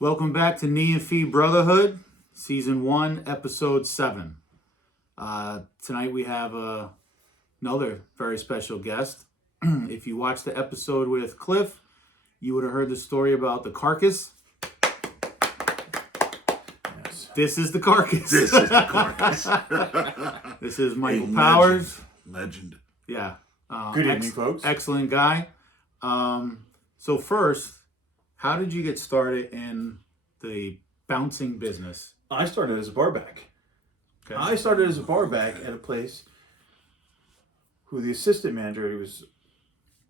Welcome back to Nee&FeeBrotherhood, Season 1, Episode 7. Tonight we have another very special guest. If you watched the episode with Cliff, you would have heard the story about the Carcass. Yes. This is the Carcass. This is the Carcass. This is Michael Powers. Legend. Yeah. Good evening, folks. Excellent guy. So first, how did you get started in the bouncing business? I started as a barback. Okay. I started as a barback at a place who the assistant manager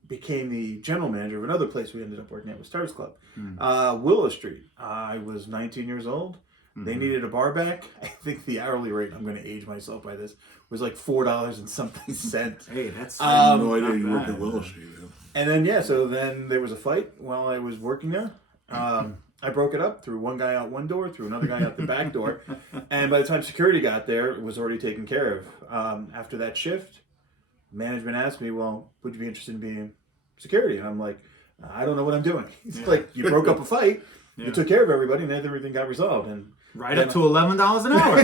became the general manager of another place we ended up working at with Stars Club. Willow Street. I was 19 years old. They needed a barback. I think the hourly rate, I'm going to age myself by this, was like $4 and something cents. Hey, that's I had no idea not you worked bad. at Willow Street. Man. And then, so then there was a fight while I was working there. I broke it up, threw one guy out one door, threw another guy out the back door. And by the time security got there, it was already taken care of. After that shift, management asked me, well, would you be interested in being security? And I'm like, I don't know what I'm doing. It's like, you broke up a fight, you took care of everybody, and then everything got resolved. And Right up to $11 an hour.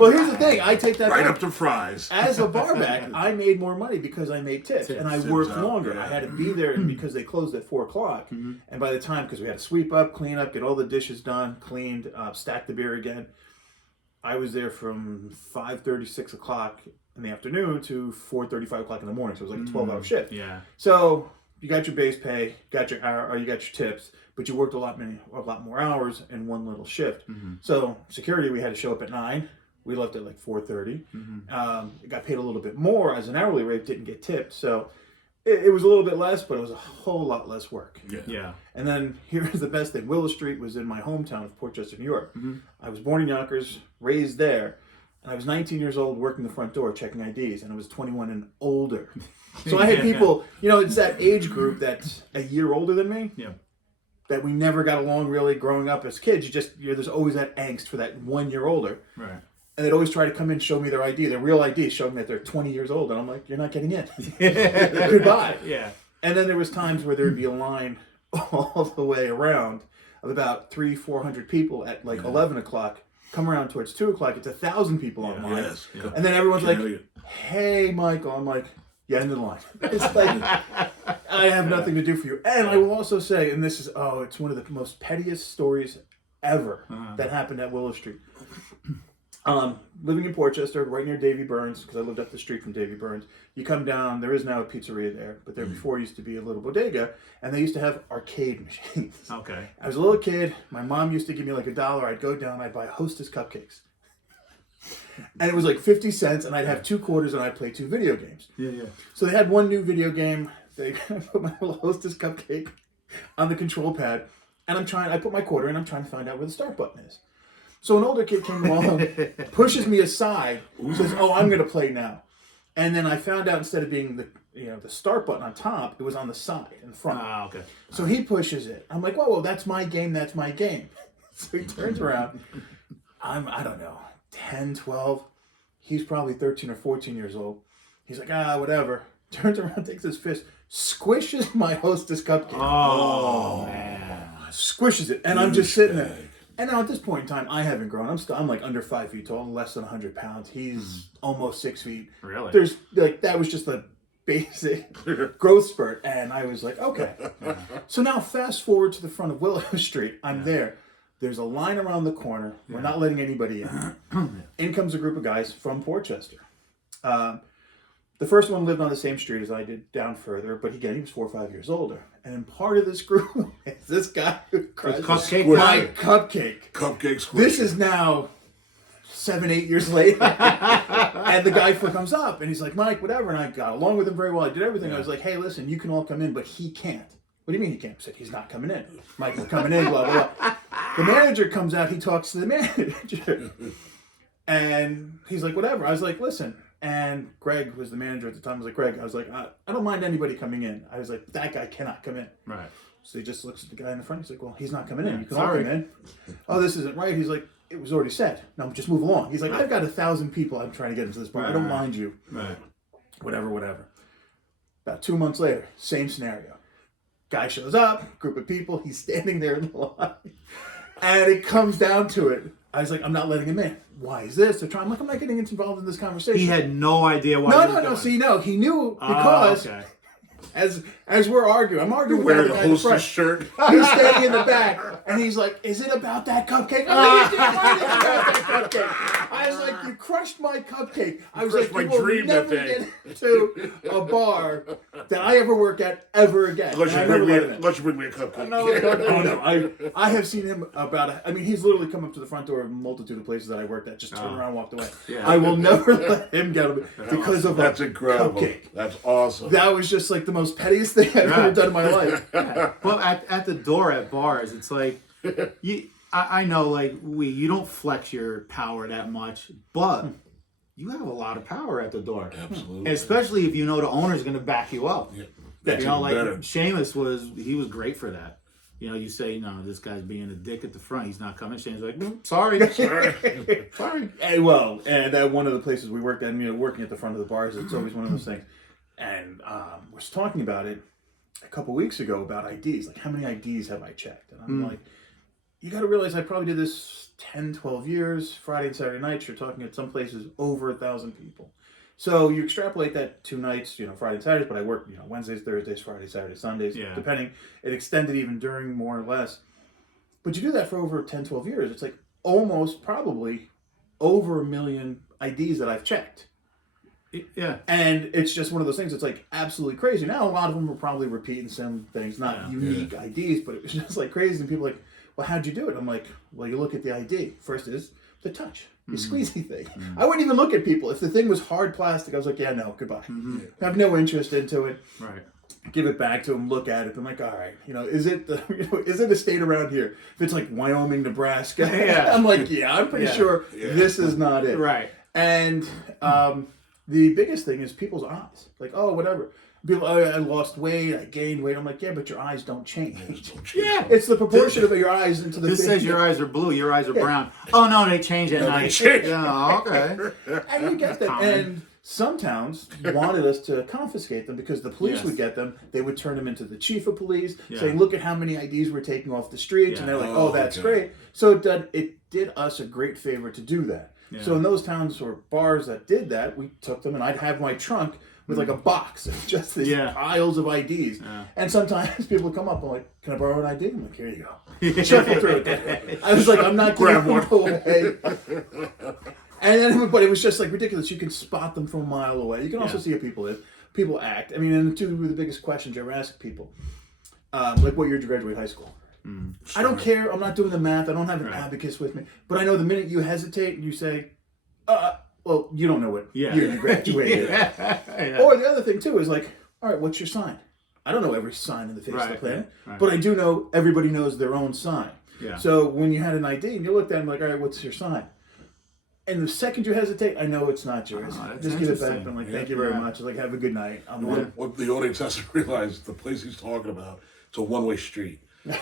well, here's the thing. I take that Right back. up to fries. As a barback, I made more money because I made tips and I Tips worked out, longer. yeah. I had to be there because they closed at 4 o'clock. And by the time, because we had to sweep up, clean up, get all the dishes done, cleaned, stack the beer again, I was there from 5:30, 6 o'clock in the afternoon to 4:30, 5 o'clock in the morning. So it was like a 12-hour shift. Yeah. So you got your base pay, got your hour, or you got your tips, but you worked a lot more hours in one little shift. So security, we had to show up at 9. We left at like 4:30. Got paid a little bit more as an hourly rate, didn't get tipped. So it was a little bit less, but it was a whole lot less work. Yeah. And then here's the best thing. Willow Street was in my hometown of Port Chester, New York. I was born in Yonkers, raised there. And I was 19 years old working the front door, checking IDs, and I was 21 and older. So I had people, it's that age group that's a year older than me. Yeah. That we never got along really growing up as kids. There's always that angst for that 1 year older. Right. And they'd always try to come in and show me their ID, their real ID, showing that they're 20 years old. And I'm like, you're not getting in. Goodbye. Yeah. And then there was times where there'd be a line all the way around of about 300-400 people at like 11 o'clock. Come around towards 2 o'clock, it's 1,000 people online. Yes. Yeah. And then everyone's like, Connecticut. hey, Michael. I'm like, yeah, end of the line. It's like, I have nothing to do for you. And I will also say, and this is, it's one of the most pettiest stories ever that happened at Willow Street. Living in Port Chester, right near Davy Burns, because I lived up the street from Davy Burns. You come down, there is now a pizzeria there, but there before used to be a little bodega, and they used to have arcade machines. Okay. I was a little kid. My mom used to give me like $1. I'd go down, I'd buy Hostess cupcakes. And it was like 50 cents, and I'd have 2 quarters, and I'd play 2 video games. Yeah. So they had one new video game. They put my little Hostess cupcake on the control pad, and I put my quarter in, I'm trying to find out where the start button is. So an older kid came along, pushes me aside, says, "Oh, I'm going to play now." And then I found out instead of being the start button on top, it was on the side in front. Okay. So he pushes it. I'm like, whoa, that's my game, that's my game. So he turns around. I don't know, 10, 12. He's probably 13 or 14 years old. He's like, whatever. Turns around, takes his fist, squishes my Hostess cupcake. Oh, man. Squishes it. And I'm just sitting there. And now at this point in time, I haven't grown. I'm like under 5 feet tall, less than 100 pounds. He's almost 6 feet. Really? There's that was just the basic growth spurt. And I was like, okay. So now fast forward to the front of Willow Street. I'm there. There's a line around the corner. We're not letting anybody in. In comes a group of guys from Port Chester. The first one lived on the same street as I did down further, but he was 4 or 5 years older. And part of this group is this guy who crushed cupcake my cupcake. Cupcake squish. This is now 7, 8 years later. And the guy comes up and he's like, Mike, whatever. And I got along with him very well. I did everything. I was like, hey, listen, you can all come in, but he can't. What do you mean he can't? I said, he's not coming in. Mike, we're coming in, blah, blah, blah. The manager comes out. He talks to the manager. And he's like, whatever. I was like, listen. And Greg was the manager at the time. I was like, I don't mind anybody coming in. I was like, that guy cannot come in. Right. So he just looks at the guy in the front. He's like, well, he's not coming in. You can all come in. Oh, this isn't right. He's like, it was already said. No, just move along. He's like, I've got 1,000 people I'm trying to get into this bar. I don't mind you. Right. Whatever. About 2 months later, same scenario. Guy shows up, group of people, he's standing there in the line. And it comes down to it. I was like, I'm not letting him in. Why is this? They're trying. I'm like, I'm not getting involved in this conversation. He had no idea why. No. See, no, he knew because Okay. as we're arguing, I'm arguing with Wearing the a guy in the hostess front. shirt. He's standing in the back, and he's like, "Is it about that cupcake?" I'm like, "You're damn right it's about that cupcake." I was like, "You crushed my cupcake." I was crushed like, my "You will dream never that day." get to a bar that I ever work at ever again." Unless And I you never bring me, let him in. unless you bring me a cupcake. Oh no! I have seen him I mean, he's literally come up to the front door of a multitude of places that I worked at, just turned around, and walked away. Yeah. I will never let him get him because of That's a incredible. cupcake. That's awesome. That was just like the most pettiest thing I've ever done in my life. Well, at the door at bars, it's like I know, like you don't flex your power that much, but you have a lot of power at the door. Absolutely. Especially if you know the owner's going to back you up. Yeah. You That's know, even like better. Seamus was great for that. You know, you say, no, this guy's being a dick at the front. He's not coming. Shane's like, sorry. Sorry. Hey, well, and at one of the places we worked at, working at the front of the bars, it's always one of those things. And we was talking about it a couple weeks ago about IDs. Like, how many IDs have I checked? And I'm like, you got to realize I probably did this 10, 12 years, Friday and Saturday nights. You're talking at some places over 1,000 people. So you extrapolate that 2 nights, Friday and Saturdays, but I work, Wednesdays, Thursdays, Fridays, Saturdays, Sundays, depending. It extended even during more or less. But you do that for over 10, 12 years. It's like almost probably over 1 million IDs that I've checked. Yeah. And it's just one of those things. It's like absolutely crazy. Now, a lot of them were probably repeating some things, not unique IDs, but it was just like crazy. And people are like, well, how'd you do it? I'm like, well, you look at the ID. First is the touch. The squeezy thing. I wouldn't even look at people. If the thing was hard plastic, I was like, yeah, no, goodbye. I have no interest into it. Right. Give it back to them, look at it. I'm like, all right, is it is it a state around here? If it's like Wyoming, Nebraska, I'm like, I'm pretty sure this is not it. Right. And the biggest thing is people's eyes. Like, oh, whatever. People, oh, I lost weight, I gained weight. I'm like, yeah, but your eyes don't change. Yeah. It's the proportion of your eyes into the This thing. says your eyes are blue, your eyes are brown. Oh, no, they change at night. change. Yeah, okay. And you get that. Common. And some towns wanted us to confiscate them because the police Yes. would get them. They would turn them into the chief of police, Yeah. saying, look at how many IDs we're taking off the streets. And Yeah. they're like, Oh, oh, that's okay. great. So it did us a great favor to do that. Yeah. So in those towns or bars that did that, we took them and I'd have my trunk with like a box of just these piles of IDs. Yeah. And sometimes people would come up and like, can I borrow an ID? I'm like, here you go. Shuffle through it. I was like, I'm not giving them away. And then, but it was just like ridiculous. You can spot them from a mile away. You can also see how people live. People act. I mean, and two of the biggest questions you ever ask people, like, what year did you graduate high school? I don't care. I'm not doing the math. I don't have an abacus with me. But I know the minute you hesitate and you say, well, you don't know what year you graduated. Or the other thing, too, is like, all right, what's your sign? I don't know every sign in the face of the planet. But I do know everybody knows their own sign. Yeah. So when you had an ID and you looked at them like, all right, what's your sign? And the second you hesitate, I know it's not yours. Just give it back. I'm like, thank you very much. Like, have a good night. What the audience has to realize, the place he's talking about, it's a one-way street.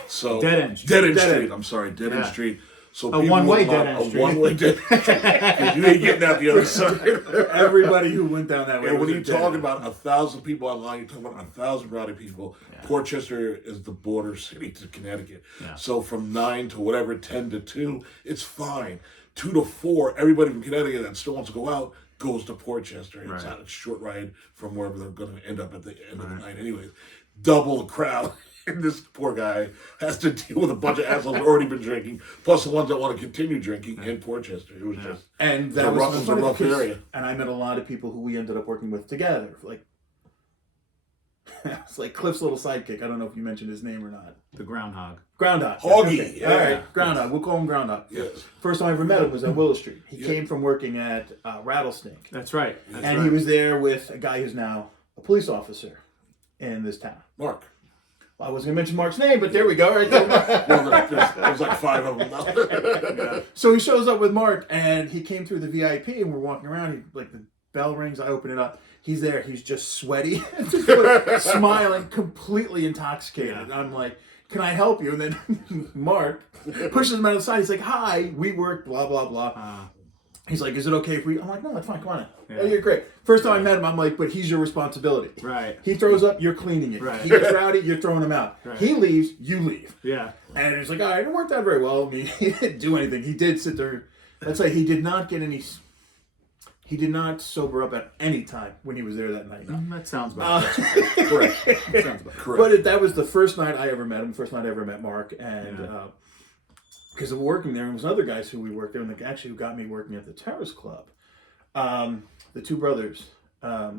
So Dead end street. Dead end street. I'm sorry, dead end street. So A one-way dead end street. A one-way dead end street. You ain't getting out the other side. Everybody who went down that way. And when was you a dead talk end. about 1,000 people online, you're talking about 1,000 rowdy people. Portchester is the border city to Connecticut. So from 9 to whatever, 10 to 2, it's fine. 2 to 4, everybody from Connecticut that still wants to go out goes to Portchester. It's not a short ride from wherever they're going to end up at the end of the night anyways. Double the crowd. And this poor guy has to deal with a bunch of assholes who've already been drinking, plus the ones that want to continue drinking in Portchester. It was just and that was a rough area. And I met a lot of people who we ended up working with together. Like, it's like Cliff's little sidekick. I don't know if you mentioned his name or not. The groundhog. Groundhog. Hoggy. Okay. Yeah. All right, Groundhog. We'll call him Groundhog. Yes. First time I ever met him was at Willow Street. He came from working at Rattlesnake. That's right. And he was there with a guy who's now a police officer in this town. Mark. Well, I wasn't going to mention Mark's name, but there we go, right there. Well, there's like 5 of them now. So he shows up with Mark, and he came through the VIP, and we're walking around. He, like, the bell rings, I open it up. He's there. He's just sweaty, smiling, completely intoxicated. And I'm like, can I help you? And then Mark pushes him out of the side. He's like, hi, we work, blah, blah, blah. He's like, is it okay if we... I'm like, no, it's fine, come on in. Yeah. Oh, you're great. First time I met him, I'm like, but he's your responsibility. Right. He throws up, you're cleaning it. Right. He gets rowdy, you're throwing him out. Right. He leaves, you leave. Yeah. And he's like, all right, it worked out very well. I mean, he didn't do anything. He did sit there. Let's say he did not get any... He did not sober up at any time when he was there that night. That sounds about correct. That sounds about correct. But that was the first night I ever met him. First night I ever met Mark. And because of working there, and there was other guys who we worked there, and actually who got me working at the Terrace Club. The two brothers. I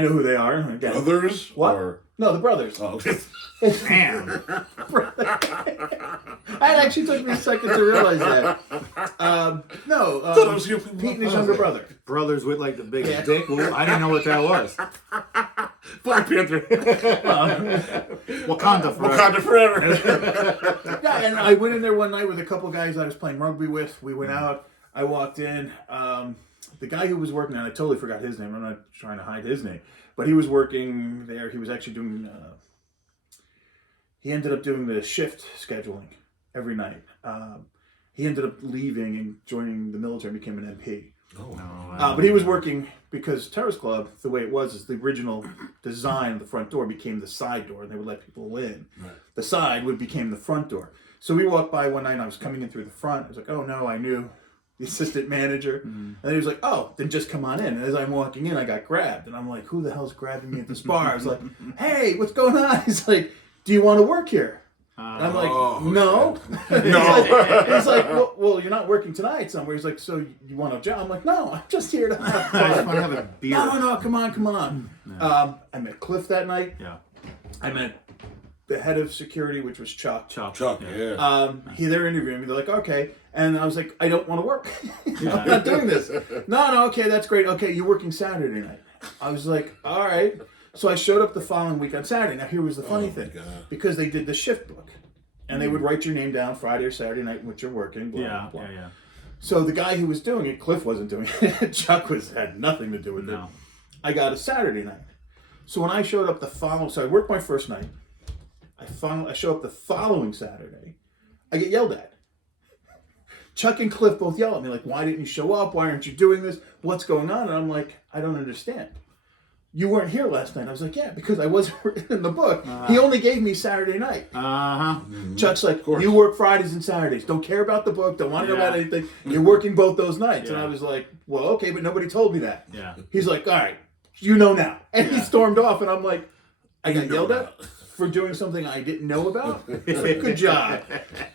know who they are. Again. Brothers? What? Or... No, the brothers. Oh, okay. Damn. It actually took me a second to realize that. Pete and his younger brother. Brothers with like the big dick. Well, I didn't know what that was. Black Panther. Wakanda forever. Wakanda forever. Yeah, and I went in there one night with a couple guys I was playing rugby with. We went out. I walked in. The guy who was working, and I totally forgot his name. I'm not trying to hide his name. But he was working there. He was actually doing... he ended up doing the shift scheduling every night. He ended up leaving and joining the military and became an MP. Oh, but he was working because Terrace Club, the way it was, is the original design of the front door became the side door, and they would let people in. Right. The side became the front door. So we walked by one night, and I was coming in through the front. I was like, oh no, I knew the assistant manager. And he was like, oh, then just come on in. And as I'm walking in, I got grabbed. And I'm like, who the hell's grabbing me at this bar? I was like, hey, what's going on? He's like, do you want to work here? And I'm like, no. He's like, well, you're not working tonight somewhere. He's like, so you want a job? I'm like, no, I'm just here to have fun. I just want to have a beer. No, come on. Yeah. I met Cliff that night. Yeah. I met the head of security, which was Chuck. Chuck, yeah. They're interviewing me. They're like, okay. And I was like, I don't want to work. I'm not doing this. No, okay, that's great. Okay, you're working Saturday night. I was like, all right. So I showed up the following week on Saturday. Now, here was the funny thing. Because they did the shift book. And they would write your name down Friday or Saturday night in which you're working. Blah, blah, blah. Yeah. So the guy who was doing it, Cliff wasn't doing it. Chuck had nothing to do with it. I got a Saturday night. So when I showed up so I worked my first night. I show up the following Saturday. I get yelled at. Chuck and Cliff both yell at me like, why didn't you show up? Why aren't you doing this? What's going on? And I'm like, I don't understand. You weren't here last night. I was like, yeah, because I wasn't in the book. He only gave me Saturday night. Chuck's like, you work Fridays and Saturdays. Don't care about the book. Don't want to know about anything. You're working both those nights. And I was like, well, okay, but nobody told me that. Yeah. He's like, all right, you know now. And he stormed off. And I'm like, I got yelled at for doing something I didn't know about? Good job.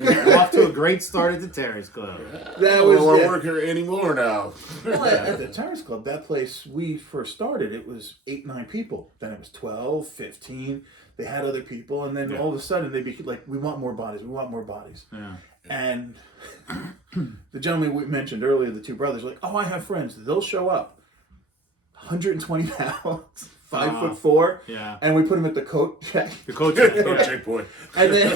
Off to a great start at the Terrace Club. That was I don't work here anymore now. Well, at the Terrace Club, that place we first started, it was 8, 9 people. Then it was 12, 15. They had other people, and then all of a sudden they became like, we want more bodies. Yeah. And the gentleman we mentioned earlier, the two brothers, were like, oh, I have friends. They'll show up. 120 pounds. 5'4", and we put him at the coat check. The coat check, coat check boy. And then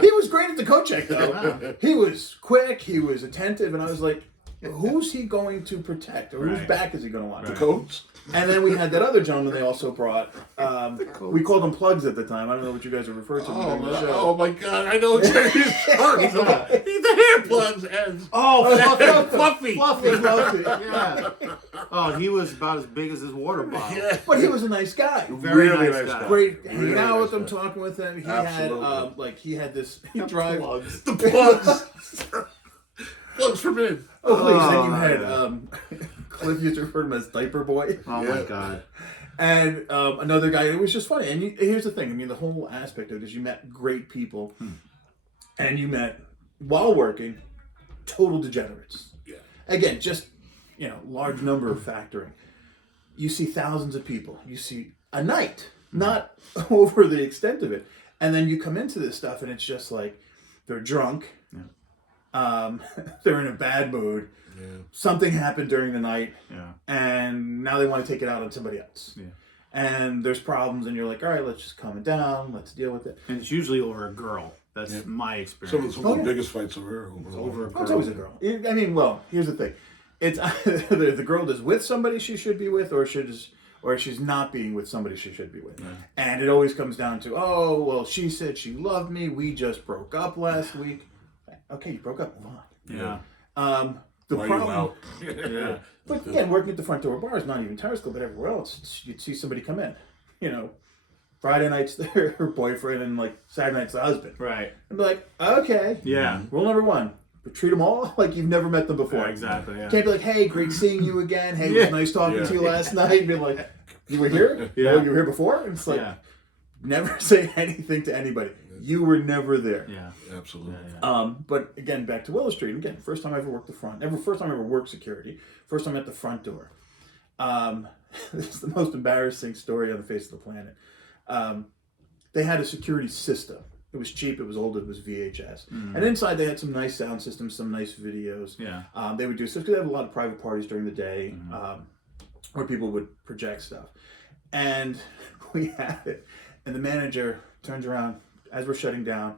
he was great at the coat check, though. He was quick, he was attentive, and I was like, who's he going to protect, or whose back is he going to watch? The coats. And then we had that other gentleman they also brought. We called them plugs at the time. I don't know what you guys are referring to. Oh my God! I know exactly he's talking about. He's the hair plugs ends. Oh, Fluffy. Yeah. Oh, he was about as big as his water bottle. Yeah. But he was a nice guy. Very nice guy. Great hanging out with him, talking with him. He had this. He drive the plugs. Plugs for men. Oh, please. Then you had Cliff used to refer to him as Diaper Boy. Oh my God. And another guy. It was just funny. And here's the thing. I mean, the whole aspect of it is you met great people, and you met while working total degenerates. Yeah. Again, just large number of factoring. You see thousands of people. You see a night, not over the extent of it. And then you come into this stuff, and it's just like they're drunk. They're in a bad mood. Yeah. Something happened during the night, and now they want to take it out on somebody else. Yeah. And there's problems, and you're like, all right, let's just calm it down. Let's deal with it. And it's usually over a girl. That's my experience. Some of the biggest fights over over a girl. Oh, it's always a girl. I mean, well, here's the thing. It's either the girl is with somebody she should be with, or she's not being with somebody she should be with. Yeah. And it always comes down to, oh, well, she said she loved me. We just broke up last week. Okay, you broke up. Move on. Yeah. The Why problem, you out? Yeah. but again, working at the front door of bars, not even Terrace Club, but everywhere else, you'd see somebody come in. You know, Friday night's their boyfriend, and like Saturday night's the husband. Right. I'd be like, okay. Yeah. Rule number one: but treat them all like you've never met them before. Yeah, exactly. Yeah. Can't be like, hey, great seeing you again. Hey, it was nice talking to you last night. And be like, you were here? Yeah. Oh, you were here before? And it's like, never say anything to anybody. You were never there. Yeah. Absolutely. But again, back to Willow Street. Again, first time I ever worked the front. First time I ever worked security. First time at the front door. This is the most embarrassing story on the face of the planet. They had a security system. It was cheap. It was old. It was VHS. And inside they had some nice sound systems, some nice videos. Yeah. They would do stuff because they had a lot of private parties during the day where people would project stuff. And we had it. And the manager turns around as we're shutting down.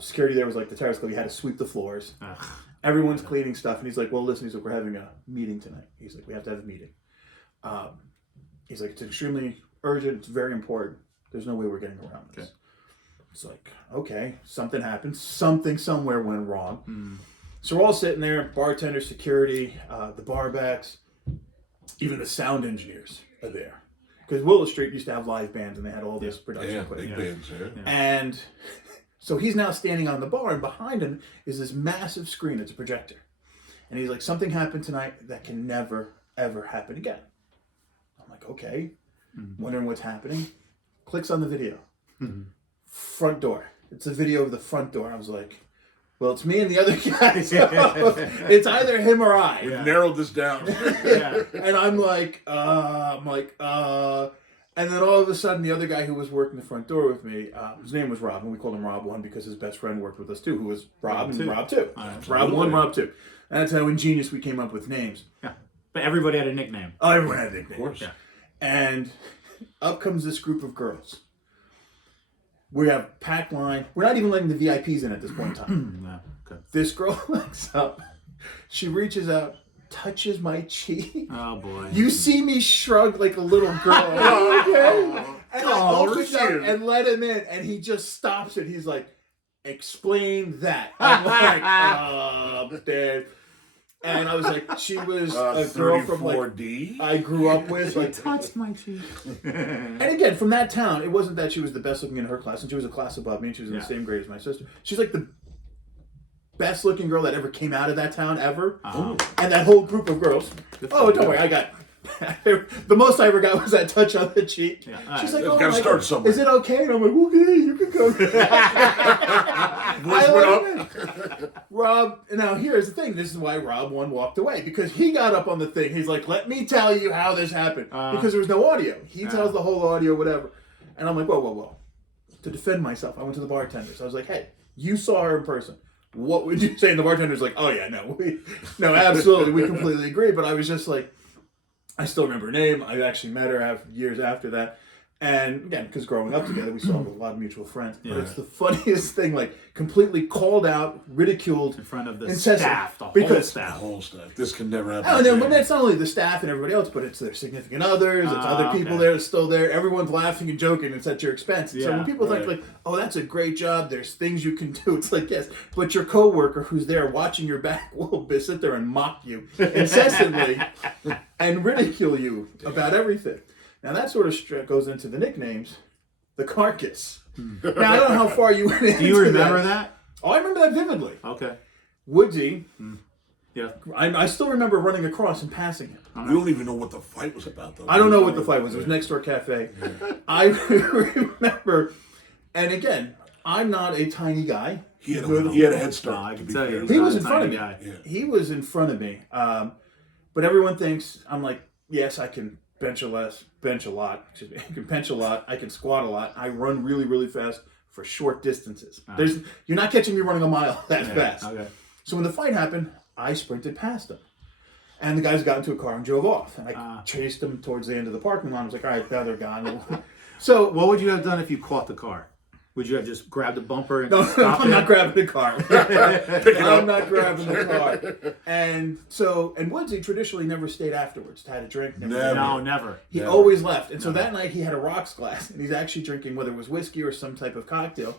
Security there was like the Terrace Club. You had to sweep the floors. Everyone's cleaning stuff. And he's like, well, listen, he's like, we're having a meeting tonight. He's like, we have to have a meeting. He's like, it's extremely urgent. It's very important. There's no way we're getting around this. Okay. It's like, okay, something happened. Something somewhere went wrong. So we're all sitting there, bartender, security, the barbacks, even the sound engineers are there. Because Willow Street used to have live bands and they had all this production equipment. Big bands, And so he's now standing on the bar and behind him is this massive screen. It's a projector. And he's like, something happened tonight that can never, ever happen again. I'm like, okay. Wondering what's happening. Clicks on the video. Front door. It's a video of the front door. I was like, well, it's me and the other guy. So it's either him or I. We've narrowed this down. And I'm like, and then all of a sudden, the other guy who was working the front door with me, his name was Rob, and we called him Rob 1 because his best friend worked with us too, who was Rob and Rob 2. Rob 1, Rob 2. And that's how ingenious we came up with names. Yeah. But everybody had a nickname. Oh, everyone had a nickname. Of course. Yeah. And up comes this group of girls. We have packed line. We're not even letting the VIPs in at this point in time. No. Okay. This girl looks up. She reaches out, touches my cheek. Oh boy. You see me shrug like a little girl. Okay? And I opened up and let him in, and he just stops it. He's like, explain that. I'm like, dude. And I was like, she was a girl from like I grew up with. Like, touched my cheek. And again, from that town, it wasn't that she was the best looking in her class, and she was a class above me, and she was in the same grade as my sister. She's like the best looking girl that ever came out of that town ever. And that whole group of girls. Oh, don't worry, I got the most I ever got was that touch on the cheek. Yeah. She's like, "Oh, gotta start somewhere. Is it okay?" And I'm like, "Okay, you can go." Voice went up. Rob. Now here's the thing. This is why Rob 1 walked away, because he got up on the thing. He's like, "Let me tell you how this happened," because there was no audio. He tells the whole audio, whatever. And I'm like, "Whoa." To defend myself, I went to the bartenders. I was like, "Hey, you saw her in person. What would you say?" And the bartender's like, "Oh yeah, no, absolutely, we completely agree." But I was just like, I still remember her name. I actually met her years after that. And again, because growing up together, we saw a lot of mutual friends. Yeah. But it's the funniest thing, like completely called out, ridiculed in front of the staff, the whole staff. This can never happen. Oh, and then, but it's not only the staff and everybody else, but it's their significant others, it's other people there that's still there. Everyone's laughing and joking. It's at your expense. And so when people think like, "Oh, that's a great job. There's things you can do," it's like, yes, but your coworker who's there watching your back will sit there and mock you incessantly and ridicule you about everything. Now that sort of goes into the nicknames, the Carcass. Now I don't know how far you went into that. Do you remember that? Oh, I remember that vividly. Okay. Woodsy. Yeah. I still remember running across and passing him. We don't even know what the fight was about, though. I don't know what the fight was. It was next door cafe. I remember, and again, I'm not a tiny guy. He had a head start. No, I can tell you. He was in front of me. Yeah. He was in front of me. But everyone thinks I'm like, yes, I can bench a lot. Excuse me. I can bench a lot. I can squat a lot. I run really, really fast for short distances. You're not catching me running a mile that fast. Okay. So when the fight happened, I sprinted past him. And the guys got into a car and drove off. And I chased them towards the end of the parking lot. I was like, all right, now they're gone. So what would you have done if you caught the car? Would you have just grabbed the bumper and stopped I'm not grabbing the car. I'm not grabbing the car. And Woodsy traditionally never stayed afterwards. Had a drink. Never. He always left. And so that night he had a rocks glass. And he's actually drinking whether it was whiskey or some type of cocktail.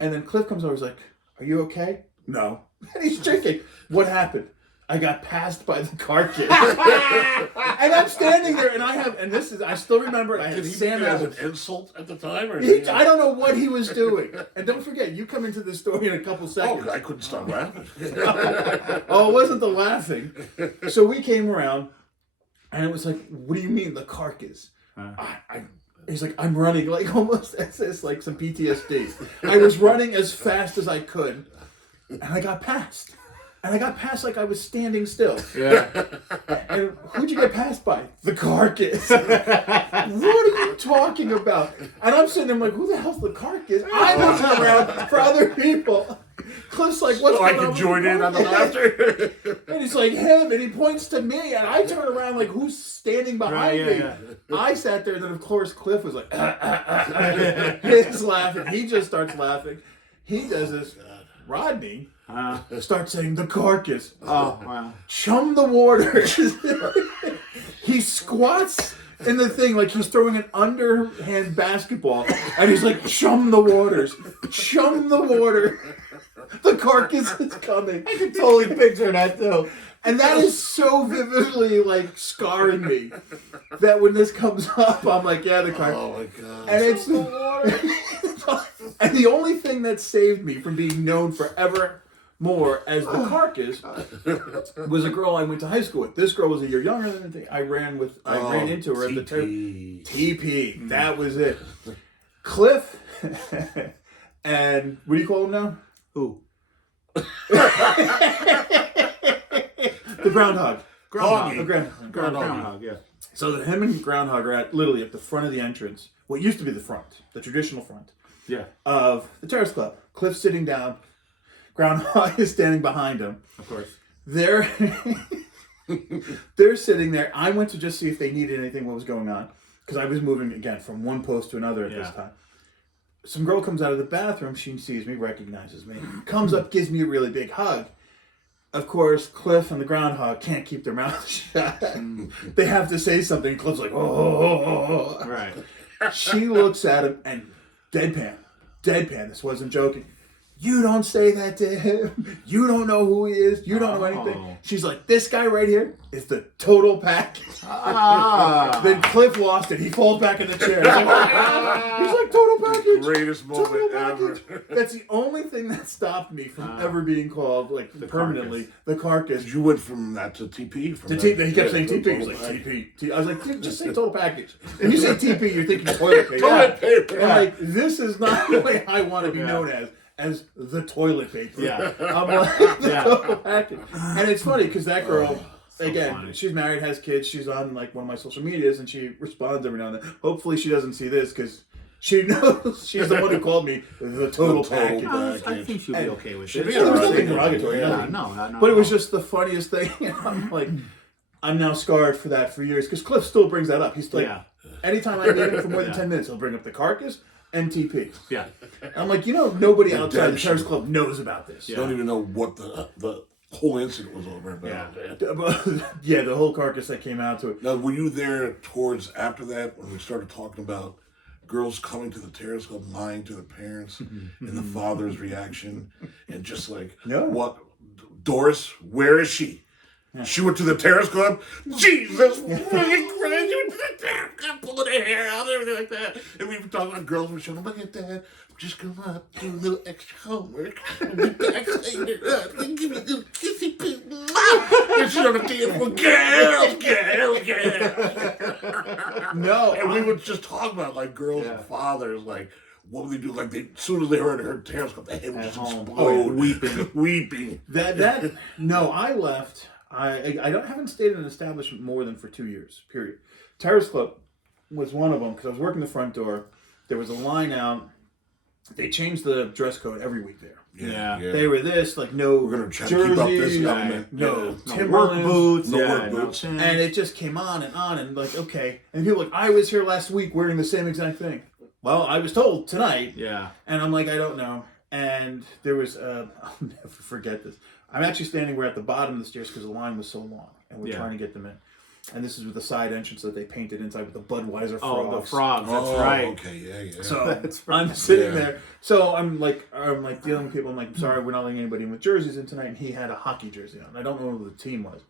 And then Cliff comes over and is like, "Are you okay?" "No." And he's drinking. "What happened?" I got passed by the Carcass. And I'm standing there, and I still remember, I had Did he Sam mean it as Adams. an insult at the time? Or I don't know what he was doing. And don't forget, you come into this story in a couple seconds. I couldn't stop laughing. Oh, it wasn't the laughing. So we came around, and it was like, what do you mean, the Carcass? He's like, I'm running, like almost, it's like some PTSD. I was running as fast as I could, and I got passed. And I got passed like I was standing still. Yeah. And who'd you get passed by? The Carcass. What are you talking about? And I'm sitting there like, who the hell's the Carcass? I'm looking around for other people. Cliff's like, what's going on? I can join in on the laughter. And he's like, him, and he points to me, and I turn around like, who's standing behind me? Yeah. I sat there, and then of course Cliff was like, he's laughing. He just starts laughing. He does this. Rodney starts saying, the Carcass. Oh, wow. Chum the waters. He squats in the thing like he's throwing an underhand basketball, and he's like, chum the waters. Chum the water. The Carcass is coming. I can totally picture that, too. And that is so vividly, like, scarring me that when this comes up, I'm like, yeah, the Carcass. Oh, my God. And it's the water. And the only thing that saved me from being known forever more as the Carcass was a girl I went to high school with. This girl was a year younger than me. I ran into her at the TP. That was it. Cliff and what do you call him now? Who? The groundhog. Groundhog, yeah. So him and Groundhog are literally at the front of the entrance. What used to be the front, the traditional front. Yeah. Of the Terrace Club. Cliff's sitting down. Groundhog is standing behind him. Of course. They're sitting there. I went to just see if they needed anything, what was going on. Because I was moving, again, from one post to another at this time. Some girl comes out of the bathroom. She sees me, recognizes me. Comes up, gives me a really big hug. Of course, Cliff and the Groundhog can't keep their mouths shut. They have to say something. Cliff's like, oh. Right. She looks at him and deadpan. This wasn't joking. You don't say that to him. You don't know who he is. You don't know anything. She's like, this guy right here is the total package. Then Cliff lost it. He falls back in the chair. He's like, total package. Greatest moment ever. That's the only thing that stopped me from ever being called, like, permanently, the Carcass. You went from that to TP? To TP. He kept saying TP. He's like, TP. I was like, dude, just say total package. And you say TP, you're thinking toilet paper. Toilet paper. And like, this is not the way I want to be known as the toilet paper. Yeah. I'm like, the total package. And it's funny because that girl, again, she's married, has kids. She's on like one of my social medias, and she responds every now and then. Hopefully, she doesn't see this because she knows she's the one who called me the total package. I think she'll be okay with it. There was nothing derogatory. No. But it was just the funniest thing. I'm like, I'm now scarred for that for years because Cliff still brings that up. He's like, anytime I meet him for more than 10 minutes, he'll bring up the Carcass. MTP. Yeah. I'm like, nobody outside the Terrace Club knows about this. You don't even know what the whole incident was over about. Yeah, the whole Carcass that came out to it. Now, were you there towards after that when we started talking about girls coming to the Terrace Club, lying to their parents, and the father's reaction, and just like, what? Doris, where is she? Yeah. She went to the Terrace Club. Jesus fucking Christ! You went to the Terrace Club, pulling her hair out, and everything like that. And we were talking about girls. We were showing, look at that. We're just going up, do a little extra homework. And we back later. Give me a little kissy kiss. And she's on the dance for girls. No, and we would just talk about like girls and fathers, like. What would they do? Like, as soon as they heard Terrace Club, they would just explode, weeping. No, I left. I haven't stayed in an establishment more than for 2 years, period. Terrace Club was one of them because I was working the front door. There was a line out. They changed the dress code every week there. Yeah. They were this, like, no we're going to try to keep up this element. No work boots. No work boots. And it just came on, and like, okay. And people were like, I was here last week wearing the same exact thing. Well, I was told tonight. Yeah. And I'm like, I don't know. And there was, I'll never forget this. I'm actually standing, we're at the bottom of the stairs because the line was so long. And we're trying to get them in. And this is with the side entrance that they painted inside with the Budweiser frogs. Oh, the frogs. That's right. Okay, yeah. So That's right. I'm sitting there. So I'm like dealing with people. I'm like, I'm sorry, we're not letting anybody in with jerseys in tonight. And he had a hockey jersey on. I don't know who the team was.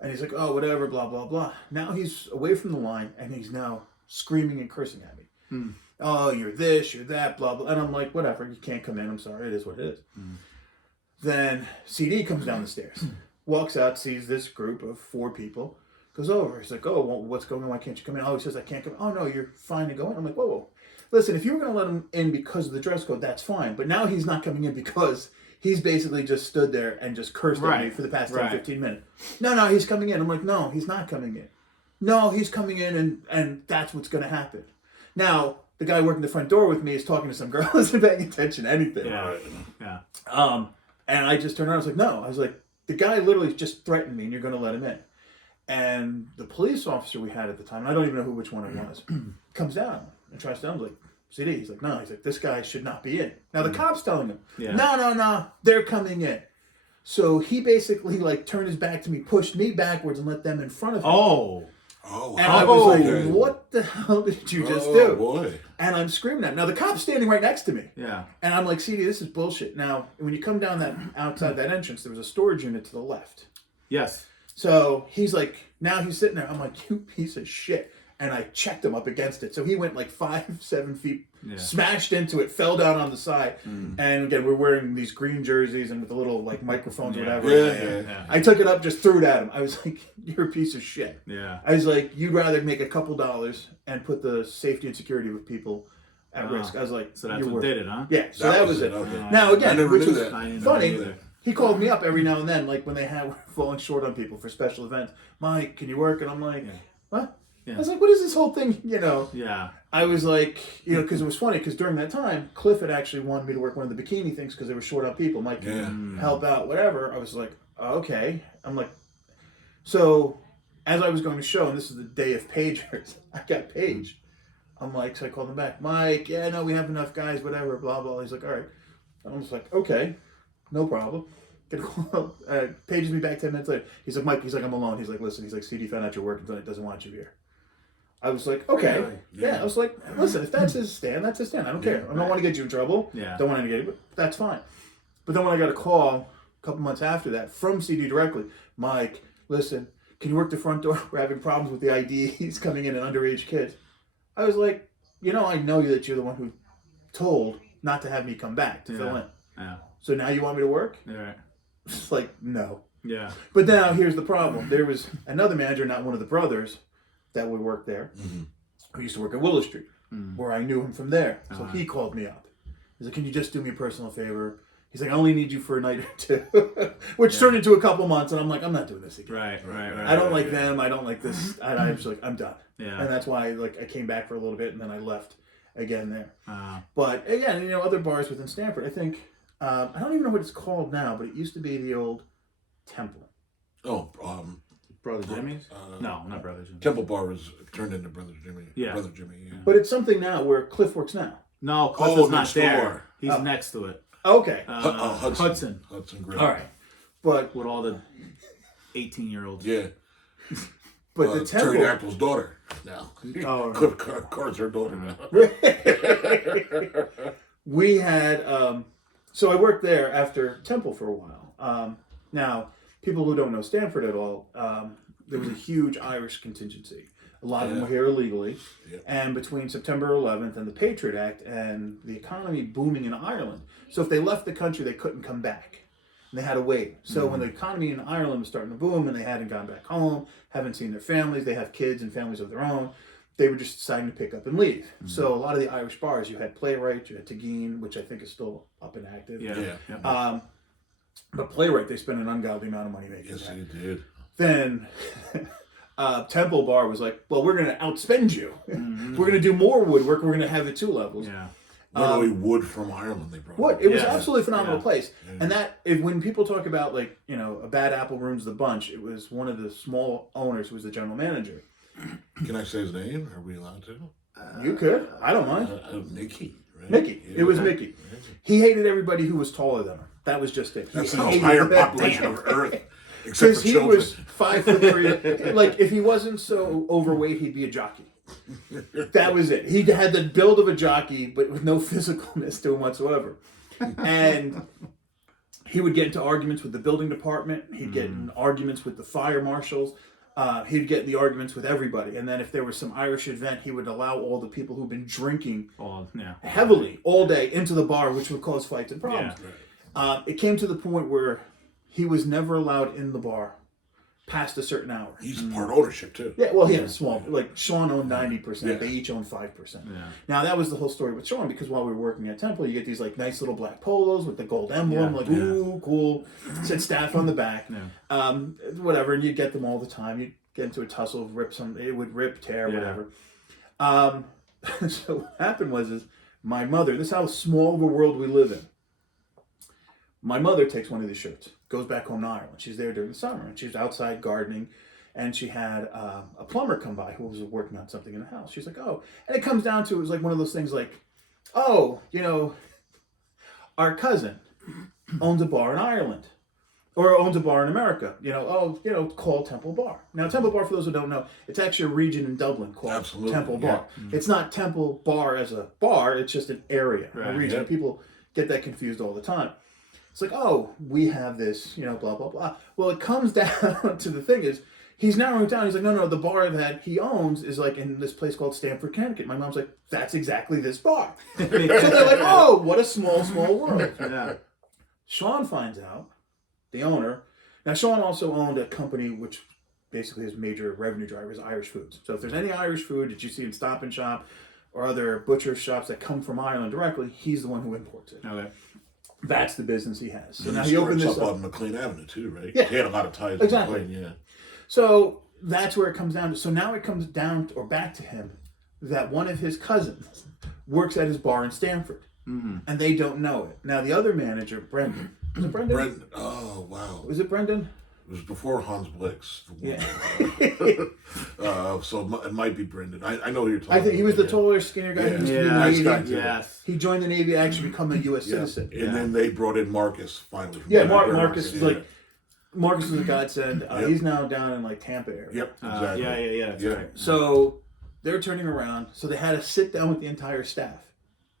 And he's like, oh, whatever, blah, blah, blah. Now he's away from the line, and he's now screaming and cursing at me. Oh, you're this, you're that, blah, blah. And I'm like, whatever, you can't come in. I'm sorry, it is what it is. Then CD comes down the stairs, walks out, sees this group of 4 people, goes over. He's like, oh, well, what's going on? Why can't you come in? Oh, he says, I can't come in. Oh, no, you're fine to go in. I'm like, whoa, whoa. Listen, if you were going to let him in because of the dress code, that's fine. But now he's not coming in because he's basically just stood there and just cursed at me for the past 10, 15 minutes. No, he's coming in. I'm like, no, he's not coming in. No, he's coming in, and that's what's going to happen. Now, the guy working the front door with me is talking to some girl, isn't paying attention to anything. Yeah. And I just turned around. I was like, no. I was like, the guy literally just threatened me, and you're going to let him in. And the police officer we had at the time, and I don't even know which one it was, comes down and tries to tell him, like, CD. He's like, no. He's like, this guy should not be in. Now, the cop's telling him, no, they're coming in. So he basically, like, turned his back to me, pushed me backwards, and let them in front of him. Oh, and I was like, what the hell did you just do? Boy. And I'm screaming at him. Now, the cop's standing right next to me. Yeah. And I'm like, CD, this is bullshit. Now, when you come down that outside that entrance, there was a storage unit to the left. Yes. So he's like, now he's sitting there. I'm like, you piece of shit. And I checked him up against it. So he went like 5-7 feet, smashed into it, fell down on the side. And again, we're wearing these green jerseys and with the little like microphones or whatever. Yeah. I took it up, just threw it at him. I was like, you're a piece of shit. Yeah. I was like, you'd rather make a couple dollars and put the safety and security of people at risk. I was like, so that's what did it, huh? Yeah, so that was it. Okay. Now, again, which was funny, either. he called me up every now and then, like when they were falling short on people for special events. Mike, can you work? And I'm like, what? Yeah. I was like, what is this whole thing, Yeah. I was like, because it was funny, because during that time, Cliff had actually wanted me to work one of the bikini things because they were short on people. Mike, can you help out, whatever. I was like, okay. I'm like, so as I was going to show, and this is the day of pagers, I got paged. I'm like, so I called him back. Mike, yeah, no, we have enough guys, whatever, blah, blah. He's like, all right. I was like, okay, no problem. Get a call. Pages me back 10 minutes later. He's like, Mike, I'm alone. He's like, listen, CD found out you're working tonight, doesn't want you here. I was like, okay. Yeah. I was like, listen, if that's his stand, that's his stand. I don't care. I don't want to get you in trouble. Yeah. Don't want to get you, but that's fine. But then when I got a call a couple months after that from CD directly, Mike, listen, can you work the front door? We're having problems with the IDs coming in and underage kids. I was like, I know that you're the one who told not to have me come back to fill in. Yeah. So now you want me to work? Yeah. It's like, no. Yeah. But now here's the problem. There was another manager, not one of the brothers, that would work there, who used to work at Willow Street, where I knew him from there. So he called me up. He's like, can you just do me a personal favor? He's like, I only need you for a night or two, which turned into a couple months. And I'm like, I'm not doing this again. Right. I don't like them. I don't like this. I'm just like, I'm done. Yeah. And that's why I came back for a little bit and then I left again there. But again, other bars within Stanford, I think, I don't even know what it's called now, but it used to be the old Temple. Oh, Brother Jimmy's? No, not Brother Jimmy's. Temple Bar was turned into Brother Jimmy. Yeah. Brother Jimmy, yeah. But it's something now where Cliff works now. No, Cliff is not next there. door. He's next to it. Okay. Hudson Grill. All right. But with all the 18-year-olds. Yeah. But the Temple... Pterodactyl's daughter now. Oh, Cliff Carr's her daughter now. We had... so I worked there after Temple for a while. Now... People who don't know Stanford at all, there was a huge Irish contingency. A lot of them were here illegally. Yeah. And between September 11th and the Patriot Act and the economy booming in Ireland. So if they left the country, they couldn't come back. And they had to wait. So when the economy in Ireland was starting to boom and they hadn't gone back home, haven't seen their families, they have kids and families of their own, they were just deciding to pick up and leave. So a lot of the Irish bars, you had Playwright, you had Tagine, which I think is still up and active. Yeah. But Playwright, they spent an ungodly amount of money making that. Yes, they did. Then Temple Bar was like, well, we're going to outspend you. We're going to do more woodwork. We're going to have it 2 levels. Yeah. Literally wood from Ireland they brought. Wood. It was absolutely a phenomenal place. Yeah. And that, when people talk about a bad apple ruins the bunch, it was one of the small owners who was the general manager. Can I say his name? Are we allowed to? You could. I don't mind. Mickey. Right? Mickey. Yeah. It was Mickey. He hated everybody who was taller than him. That was just it. That's the entire population of Earth Except Because for he children. was 5'3". Like, if he wasn't so overweight, he'd be a jockey. That was it. He had the build of a jockey, but with no physicalness to him whatsoever. And he would get into arguments with the building department. He'd get in arguments with the fire marshals. He'd get in the arguments with everybody. And then if there was some Irish event, he would allow all the people who've been drinking heavily all day into the bar, which would cause fights and problems. Yeah. It came to the point where he was never allowed in the bar past a certain hour. He's part ownership, too. Yeah, well, he had a small, like Sean owned 90%. Yeah. They each owned 5%. Yeah. Now, that was the whole story with Sean, because while we were working at Temple, you get these like nice little black polos with the gold emblem, ooh, cool. Said staff on the back. Yeah. Whatever, and you'd get them all the time. You'd get into a tussle, it would rip, tear, whatever. So what happened was my mother, this is how small of a world we live in. My mother takes one of these shirts, goes back home to Ireland. She's there during the summer, and she's outside gardening, and she had a plumber come by who was working on something in the house. She's like, oh, and it comes down to, it was like one of those things like, oh, our cousin owns a bar in Ireland, or owns a bar in America. Called Temple Bar. Now, Temple Bar, for those who don't know, it's actually a region in Dublin called Temple Bar. It's not Temple Bar as a bar, it's just an area, a region. People get that confused all the time. It's like, oh, we have this, blah, blah, blah. Well, it comes down to the thing is, he's narrowing it down. He's like, no, the bar that he owns is like in this place called Stamford, Connecticut. My mom's like, that's exactly this bar. So they're like, oh, what a small, small world. Yeah. Sean finds out, the owner. Now, Sean also owned a company which basically his major revenue driver is Irish foods. So if there's any Irish food that you see in Stop and Shop or other butcher shops that come from Ireland directly, he's the one who imports it. Okay. That's the business he has. So now he he opened this up up on McLean Avenue too, right? Yeah. He had a lot of ties Exactly. with McLean, So that's where it comes down to. So now it comes down or back to him that one of his cousins works at his bar in Stamford. And they don't know it. Now the other manager, Brendan. Was it Brendan? Brendan. Oh, wow. Was it Brendan? It was before Hans Blix. Yeah. So it might be Brendan. I know who you're talking I think he was about. the taller, skinnier guy. Yeah. He used to be in the Nice Navy. guy, too. Yes. He joined the Navy, actually become a U.S. citizen. And then they brought in Marcus finally. Yeah, Marcus was like, Marcus was a godsend. He's now down in like Tampa area. Yep, exactly. Yeah. That's right. So they're turning around. So they had to sit down with the entire staff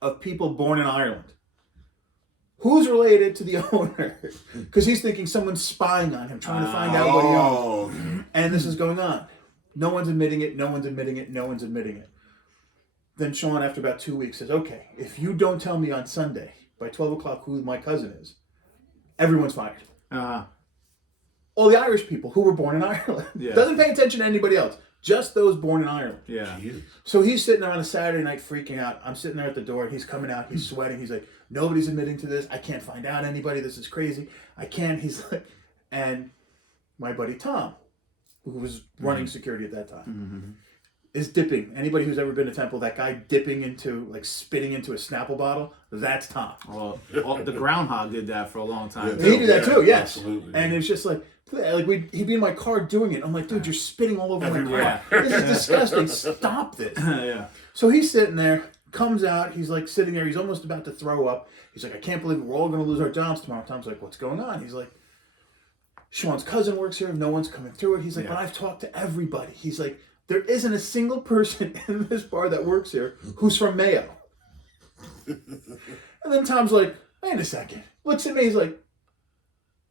of people born in Ireland. Who's related to the owner? Because he's thinking someone's spying on him, trying to find out what he owns. And this is going on. No one's admitting it. Then Sean, after about 2 weeks, says, okay, if you don't tell me on Sunday by 12 o'clock who my cousin is, everyone's fired. All the Irish people who were born in Ireland. Yeah. Doesn't pay attention to anybody else. Just those born in Ireland. Yeah. Jeez. So he's sitting there on a Saturday night freaking out. I'm sitting there at the door, and he's coming out. He's sweating. He's like, nobody's admitting to this. I can't find out anybody. This is crazy. I can't. He's like, and my buddy Tom, who was running security at that time, is dipping. Anybody who's ever been to Temple, that guy dipping into, like spitting into a Snapple bottle, that's Tom. Well, the groundhog did that for a long time. And he did that too, yes. Absolutely. And it's just like he'd be in my car doing it. I'm like, dude, you're spitting all over my car. Yeah. This is disgusting. Stop this. Yeah. So he's sitting there, comes out, he's like sitting there, he's almost about to throw up. He's like, I can't believe it. We're all going to lose our jobs tomorrow. Tom's like, what's going on? He's like, Sean's cousin works here. No one's coming through it. He's like, but I've talked to everybody. He's like, there isn't a single person in this bar that works here who's from Mayo. And then Tom's like, wait a second. Looks at me, he's like,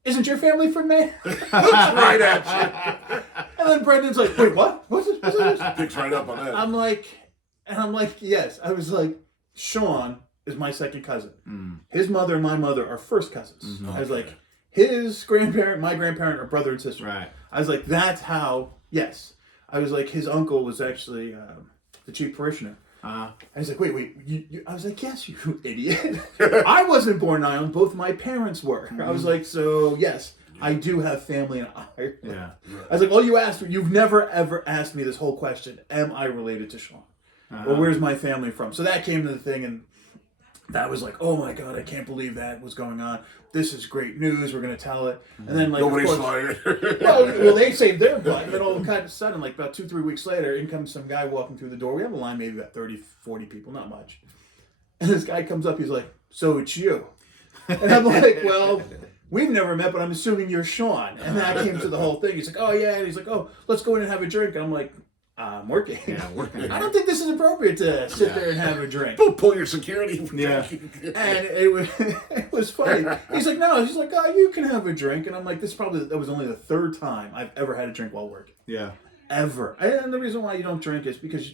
isn't your family from Mayo? Looks right at you. And then Brendan's like, wait, what? What's this? Picks right up on that. I'm like, yes. I was like, Sean is my second cousin. His mother and my mother are first cousins. I was like, his grandparent, my grandparent are brother and sister. Right. I was like, that's how, yes. I was like, his uncle was actually the chief parishioner. And he's like, wait, you, I was like, yes, you idiot. I wasn't born in Ireland. Both my parents were. I was like, so, yes, I do have family in Ireland. Yeah. I was like, you've never, ever asked me this whole question. Am I related to Sean? Or where's my family from? So that came to the thing, and that was like, oh my God, I can't believe that was going on. This is great news. We're going to tell it. And then, like, Nobody's of course, fired. well, they saved their butt. And then all kind of sudden, like about 2-3 weeks later, in comes some guy walking through the door. We have a line maybe about 30, 40 people, not much. And this guy comes up. He's like, so it's you. And I'm like, well, we've never met, but I'm assuming you're Sean. And that came to the whole thing. He's like, oh, yeah. And he's like, oh, let's go in and have a drink. And I'm like, I'm working. Yeah, working. I don't think this is appropriate to sit there and have a drink. Don't pull your security. Yeah. And it was funny. He's like, no. He's like, oh, you can have a drink. And I'm like, that was only the third time I've ever had a drink while working. Yeah. Ever. And the reason why you don't drink is because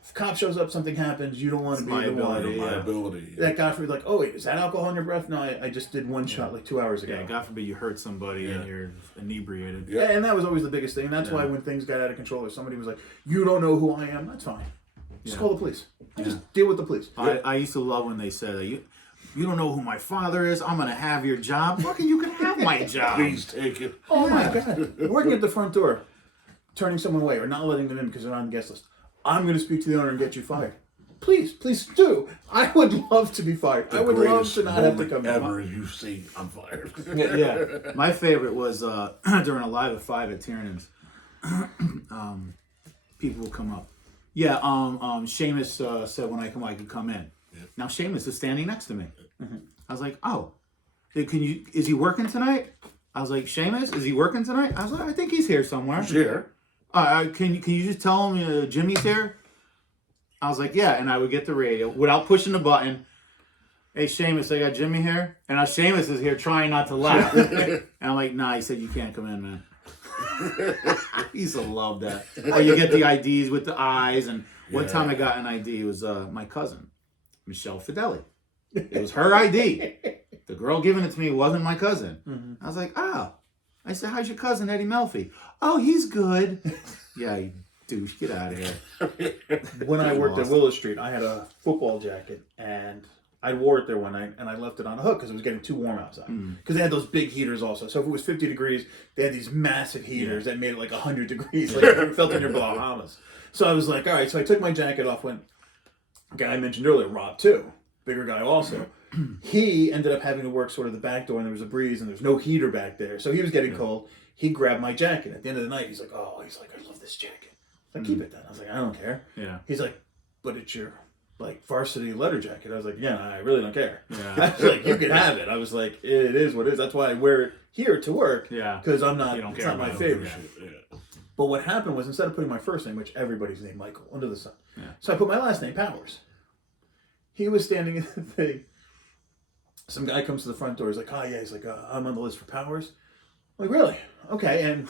if a cop shows up, something happens, you don't want to be the one. Liability. That God forbid, like, oh wait, is that alcohol in your breath? No, I just did one shot like 2 hours ago. Yeah, God forbid you hurt somebody and you're inebriated. Yeah, and that was always the biggest thing. And that's why when things got out of control or somebody was like, you don't know who I am, that's fine. Just call the police. Just deal with the police. I used to love when they said, you don't know who my father is, I'm going to have your job. Fucking, you can have my job. Please take it. Oh my God. Working at the front door, turning someone away or not letting them in because they're on the guest list. I'm going to speak to the owner and get you fired. Please do. I would love to be fired. I would love to not have to come ever you see, I'm fired. Yeah. My favorite was during a live at 5 at Tiernan's. People will come up. Yeah, Seamus said when I come, I could come in. Yeah. Now Seamus is standing next to me. Mm-hmm. I was like, oh, is he working tonight? I was like, Seamus, is he working tonight? I was like, I think he's here somewhere. He's here. Can you just tell him Jimmy's here? I was like, yeah, and I would get the radio without pushing the button. Hey, Seamus, I got Jimmy here. And now Seamus is here trying not to laugh. And I'm like, nah, he said you can't come in, man. He used to love that. Or you get the IDs with the eyes. And one time I got an ID, it was my cousin, Michelle Fideli. It was her ID. The girl giving it to me wasn't my cousin. Mm-hmm. I was like, oh. I said, how's your cousin, Eddie Melfi? Oh, he's good. Yeah, you douche, get out of here. When I worked at Willow Street, I had a football jacket, and I wore it there one night, and I left it on a hook because it was getting too warm outside. Because they had those big heaters also. So if it was 50 degrees, they had these massive heaters that made it like 100 degrees. Like you felt in your Bahamas. So I was like, all right. So I took my jacket off when a guy I mentioned earlier, Rob, too. Bigger guy also. He ended up having to work sort of the back door, and there was a breeze, and there's no heater back there. So he was getting cold. He grabbed my jacket. At the end of the night, he's like, I love this jacket. I keep it then. I was like, I don't care. Yeah. He's like, but it's your varsity leather jacket. I was like, yeah, I really don't care. Yeah. I was like, you can have it. I was like, it is what it is. That's why I wear it here to work. Yeah. Because it's not my favorite. Yeah. But what happened was instead of putting my first name, which everybody's named Michael under the sun, so I put my last name, Powers. He was standing in the thing. Some guy comes to the front door. He's like, he's like, I'm on the list for Powers. I'm like, really? Okay, and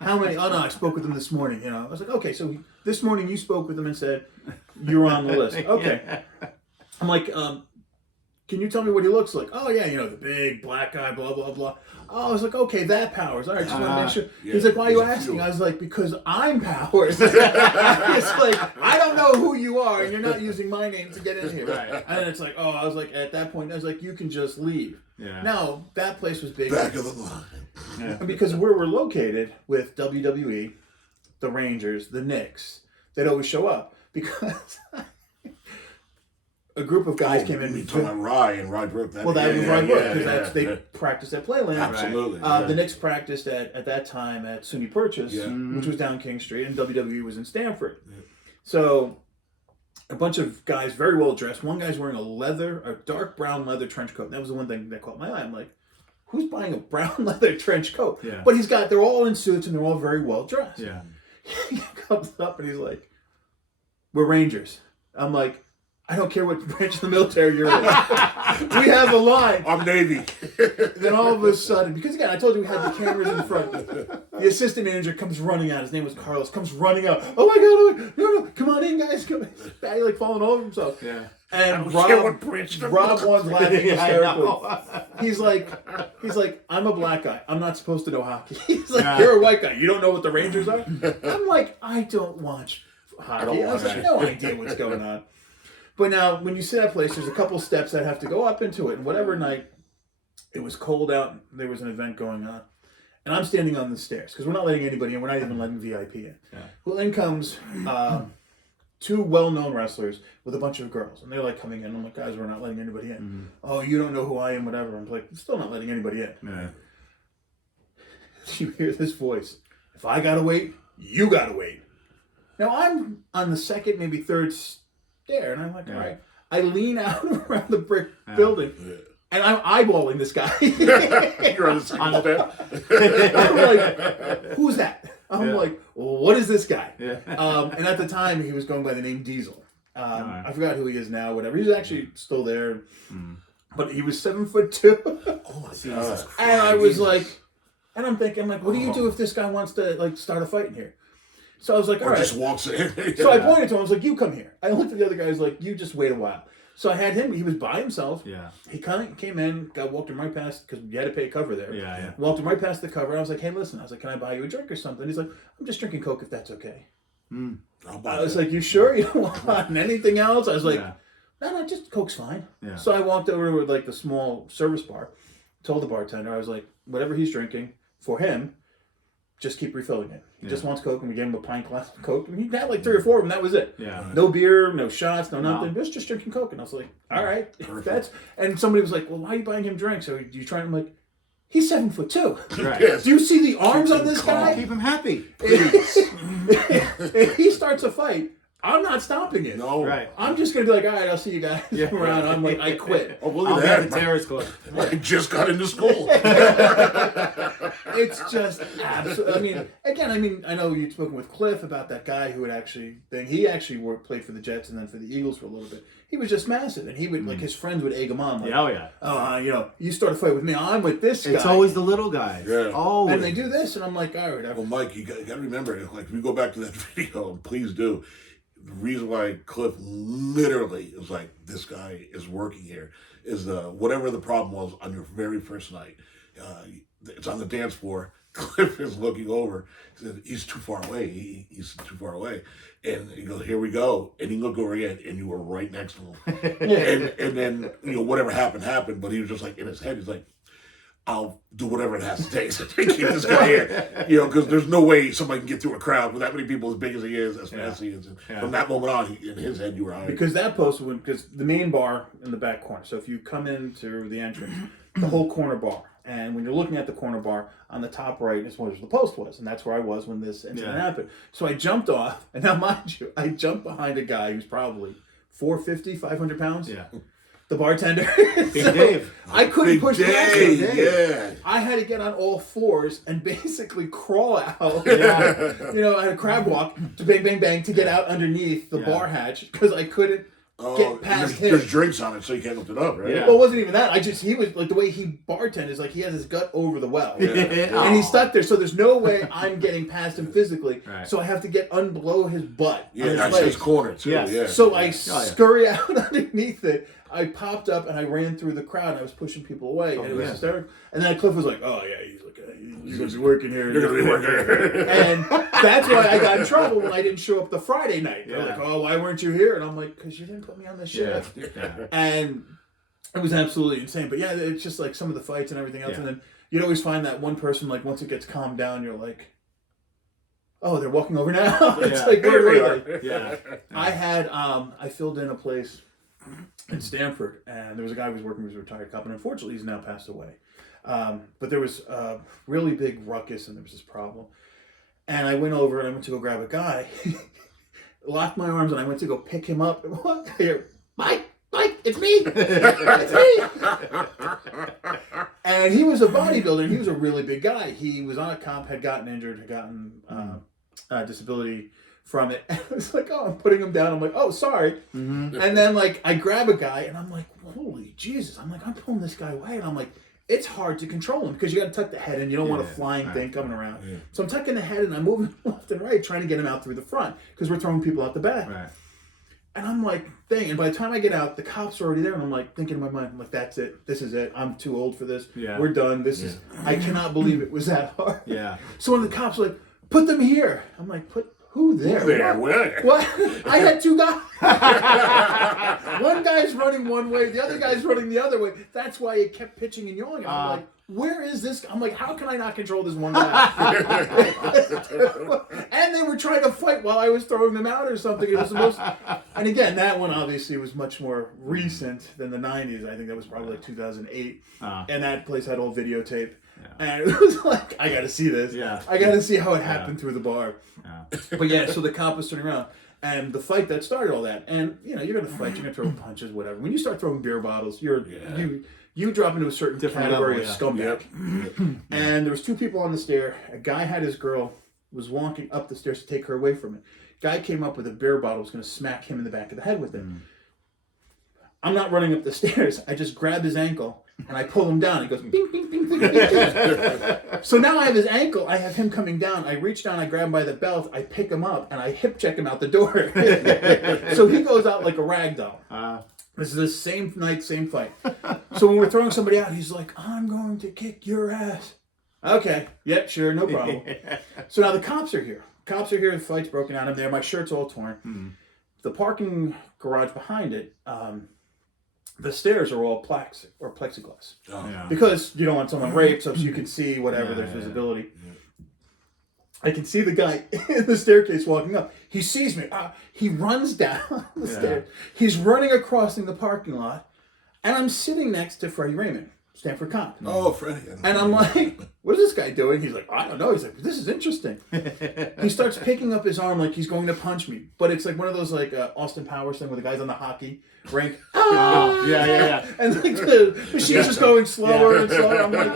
how many? Oh, no, I spoke with him this morning. I was like, okay, so this morning you spoke with him and said you're on the list. Okay. I'm like, can you tell me what he looks like? Oh, yeah, the big black guy, blah, blah, blah. Oh, I was like, okay, that Powers. All right, just want to make sure. Yeah, he's like, why are you asking? I was like, because I'm Powers. It's like, I don't know who you are, and you're not using my name to get in here. Right. And it's like, I was like, at that point, I was like, you can just leave. Yeah. Now, that place was big. Back of the line. Yeah. And because where we're located with WWE, the Rangers, the Knicks, they'd always show up because a group of guys came in. You talking about Rye, and Rye broke that. Well, that was Rye broke because they practiced at Playland. Absolutely. The Knicks practiced at that time at SUNY Purchase, which was down King Street, and WWE was in Stamford. Yeah. So a bunch of guys very well dressed. One guy's wearing a dark brown leather trench coat. That was the one thing that caught my eye. I'm like, who's buying a brown leather trench coat? Yeah. But they're all in suits and they're all very well dressed. Yeah. He comes up and he's like, we're Rangers. I'm like, I don't care what branch of the military you're in. We have a line. I'm Navy. Then all of a sudden, because again, I told you we had the cameras in front. The assistant manager comes running out. His name was Carlos. Comes running out. Oh my God! No! Come on in, guys! Come in. He's bag like falling all over himself. Yeah. And Rob one's laughing hysterically. He's like, I'm a black guy. I'm not supposed to know hockey. He's like, you're a white guy. You don't know what the Rangers are? I'm like, I don't watch hockey. I have no idea what's going on. But now, when you sit at a place, there's a couple steps that have to go up into it. And whatever night, it was cold out. There was an event going on. And I'm standing on the stairs because we're not letting anybody in. We're not even letting VIP in. Yeah. Well, in comes two well-known wrestlers with a bunch of girls. And they're like coming in. I'm like, guys, we're not letting anybody in. Mm-hmm. Oh, you don't know who I am, whatever. I'm like, I'm still not letting anybody in. Yeah. You hear this voice. If I got to wait, you got to wait. Now, I'm on the second, maybe third stair, and I'm like, all right. I lean out around the brick building. And I'm eyeballing this guy. You're on the same step. I'm like, who's that? I'm Yeah. like, well, what is this guy? Yeah. And at the time, he was going by the name Diesel. I forgot who he is now, whatever. He's actually still there. But he was 7'2". Oh my God. And I was like, and I'm thinking, like, what do you do if this guy wants to, like, start a fight in here? So I was like, all Or right. just walks in. So I pointed to him. I was like, you come here. I looked at the other guy. I was like, you just wait a while. So I had him. He was by himself. Yeah. He kind of came in, walked him right past, because you had to pay cover there. Yeah. Walked him right past the cover. I was like, hey, listen. I was like, can I buy you a drink or something? He's like, I'm just drinking Coke if that's okay. I'll buy I was that. like, you sure you don't want anything else? I was like, Yeah. no, just Coke's fine. Yeah. So I walked over to like the small service bar, told the bartender, I was like, whatever he's drinking, for him, just keep refilling it. He just wants Coke, and we gave him a pint glass of Coke. And he had like 3 or 4 of them. That was it. Yeah. No beer, no shots, no nothing. Just drinking Coke. And I was like, all right. That's. And somebody was like, well, why are you buying him drinks? So you trying? I'm like, he's 7'2". Right. Yes. Do you see the arms on this guy? Keep him happy. If he starts a fight, I'm not stopping it. No. Right. I'm just gonna be like, all right, I'll see you guys around. I'm like, I quit. Oh, look I'll at be at that. the terrace club. I just got into school. It's just absolutely. I know you'd spoken with Cliff about that guy who would actually. He actually played for the Jets and then for the Eagles for a little bit. He was just massive, and he would like his friends would egg him on. Like, you start a fight with me. I'm with this guy. It's always the little guys. Yeah. Always. And they do this, and I'm like, all right. Well, Mike, you got to remember, like, if we go back to that video, and please do, the reason why Cliff literally is like, this guy is working here, is whatever the problem was on your very first night. It's on the dance floor. Cliff is looking over. He said, he's too far away. He's too far away. And he goes, here we go. And he looked over again, and you were right next to him. and then, whatever happened. But he was just like, in his head, he's like, I'll do whatever it has to take to keep this guy here. Because there's no way somebody can get through a crowd with that many people as big as he is, as fast as he is. And from that moment on, in his head, you were hired. Because that post would, because the main bar in the back corner. So if you come into the entrance, the whole corner bar. And when you're looking at the corner bar, on the top right is where the post was. And that's where I was when this incident happened. So I jumped off. And now, mind you, I jumped behind a guy who's probably 450, 500 pounds. Yeah. The bartender. Big Dave. I couldn't push past him. Yeah. I had to get on all fours and basically crawl out. Yeah. I had a crab walk to bang, bang, bang to get out underneath the bar hatch because I couldn't get past him. There's drinks on it, so you can't lift it up, right? Yeah. Well, it wasn't even that. He was like, the way he bartended is like he has his gut over the well. And he's stuck there, so there's no way I'm getting past him physically. Right. So I have to get below his butt. Yeah, on his that's legs. his corner, too. Yes. Yeah. So I scurry out underneath it. I popped up and I ran through the crowd and I was pushing people away. And it was hysterical. And then Cliff was like, oh, yeah, he's like, he's going to be working here. You're going to be working here. And that's why I got in trouble when I didn't show up the Friday night. They're Yeah. like, oh, why weren't you here? And I'm like, because you didn't put me on the shift. Yeah. And it was absolutely insane. But yeah, it's just like some of the fights and everything else. Yeah. And then you'd always find that one person, like once it gets calmed down, you're like, oh, they're walking over now. It's Yeah. like, where were they? Yeah. I had, I filled in a place in Stamford, and there was a guy who was working with a retired cop, and unfortunately he's now passed away. But there was a really big ruckus, and there was this problem. And I went over, and I went to go grab a guy, locked my arms, and I went to go pick him up. And what? Mike, it's me! It's me! And he was a bodybuilder, and he was a really big guy. He was on a comp, had gotten injured, had gotten disability from it. And I was like, oh, I'm putting him down. I'm like, oh, sorry. Mm-hmm. And then, like, I grab a guy, and I'm like, holy Jesus. I'm like, I'm pulling this guy away. And I'm like, it's hard to control him because you got to tuck the head in. You don't want a flying thing coming around. Yeah. So I'm tucking the head, and I'm moving left and right, trying to get him out through the front because we're throwing people out the back. Right. And I'm like, dang. And by the time I get out, the cops are already there. And I'm like, thinking in my mind, I'm like, that's it. This is it. I'm too old for this. Yeah. We're done. This is, I cannot believe it was that hard. Yeah. So when the cops were like, put them here. I'm like, put who there? Where? What? I had 2 guys. One guy's running one way, the other guy's running the other way. That's why it kept pitching and yelling. I'm like, where is this? I'm like, how can I not control this one guy? And they were trying to fight while I was throwing them out or something. It was the most. And again, that one obviously was much more recent than the 90s. I think that was probably like 2008. And that place had all videotape. And it was like, I got to see this. Yeah. I got to see how it happened through the bar. Yeah. But yeah, so the cop was turning around. And the fight that started all that. And, you're going to fight. You're going to throw punches, whatever. When you start throwing beer bottles, you you drop into a certain Different category level, of scumbag. And there was 2 people on the stair. A guy had his girl, was walking up the stairs to take her away from it. Guy came up with a beer bottle, was going to smack him in the back of the head with it. I'm not running up the stairs. I just grab his ankle and I pull him down. He goes, bing, bing, bing, bing, bing, bing. So now I have his ankle. I have him coming down. I reach down. I grab him by the belt. I pick him up and I hip check him out the door. So he goes out like a rag doll. This is the same night, same fight. So when we're throwing somebody out, he's like, I'm going to kick your ass. Okay. Yep, sure. No problem. So now the cops are here. Cops are here. The fight's broken out. I'm there. My shirt's all torn. The parking garage behind it, the stairs are all plexiglass. Because you don't want someone raped, so you can see whatever, there's visibility. I can see the guy in the staircase walking up. He sees me. He runs down the stairs. He's running across in the parking lot. And I'm sitting next to Freddie Raymond, Stanford cop. Oh, Freddie. And I'm like, what is this guy doing? He's like, I don't know. He's like, this is interesting. He starts picking up his arm like he's going to punch me. But it's like one of those like Austin Powers thing where the guy's on the hockey rink. Yeah. And like the machine's just going slower and slower. I'm like,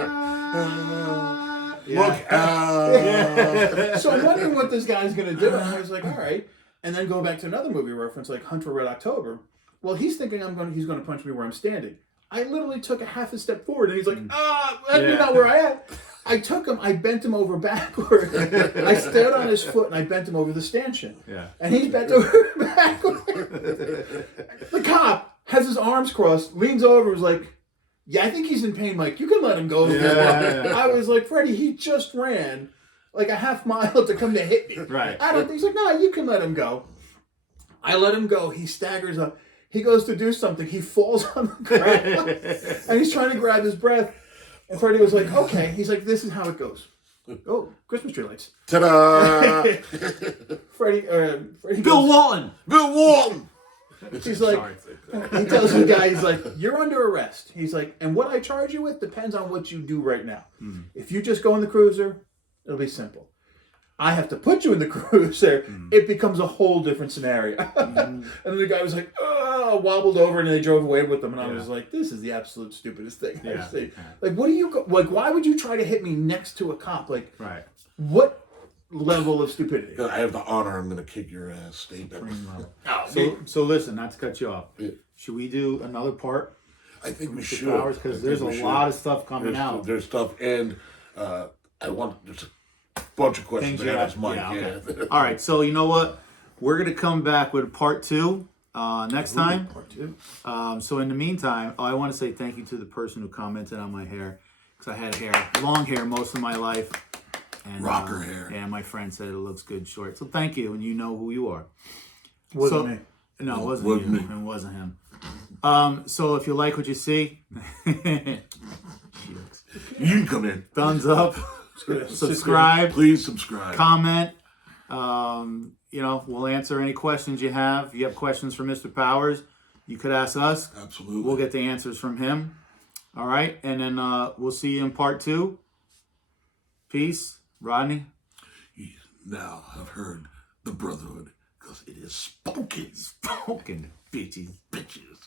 Look out. So I'm wondering what this guy's going to do. And I was like, all right. And then going back to another movie reference, like Hunt for Red October. Well, he's thinking he's going to punch me where I'm standing. I literally took a half a step forward, and he's like, that's not where I am. I took him, I bent him over backward. I stood on his foot, and I bent him over the stanchion. Yeah. And he bent over backward. The cop has his arms crossed, leans over, was like, yeah, I think he's in pain, Mike. You can let him go. I was like, Freddie, he just ran like a half mile to come to hit me. Right. I don't think he's like, no, you can let him go. I let him go. He staggers up. He goes to do something. He falls on the ground. And he's trying to grab his breath. And Freddie was like, okay. He's like, this is how it goes. Oh, Christmas tree lights. Ta-da! Freddie Bill Walton. Bill Walton! He's like, he tells the guy, he's like, you're under arrest. He's like, and what I charge you with depends on what you do right now. If you just go in the cruiser, it'll be simple. I have to put you in the cruiser. It becomes a whole different scenario. And the guy was like, wobbled over, and they drove away with them. And I was like, this is the absolute stupidest thing I've seen. Like, what do you, like, why would you try to hit me next to a cop? Like, what level of stupidity? I have the honor. I'm going to kick your ass. Stay back. So listen, not to cut you off. Should we do another part? I think we should. Because there's a lot of stuff coming out. There's stuff, and there's a bunch of questions to ask Mike. All right, so you know what? We're going to come back with part 2 next time. Part 2. So in the meantime, I want to say thank you to the person who commented on my hair. Because I had long hair most of my life. And, rocker hair. Yeah, my friend said it looks good short. So thank you, and you know who you are. Wasn't me. No, it wasn't you. It wasn't him. So if you like what you see, you can come in. thumbs up, subscribe, Please subscribe. comment. We'll answer any questions you have. If you have questions for Mr. Powers, you could ask us. Absolutely. We'll get the answers from him. All right, and then we'll see you in part 2. Peace. Rodney? Now I've heard the Brotherhood, because it is spoken. Spoken, bitches.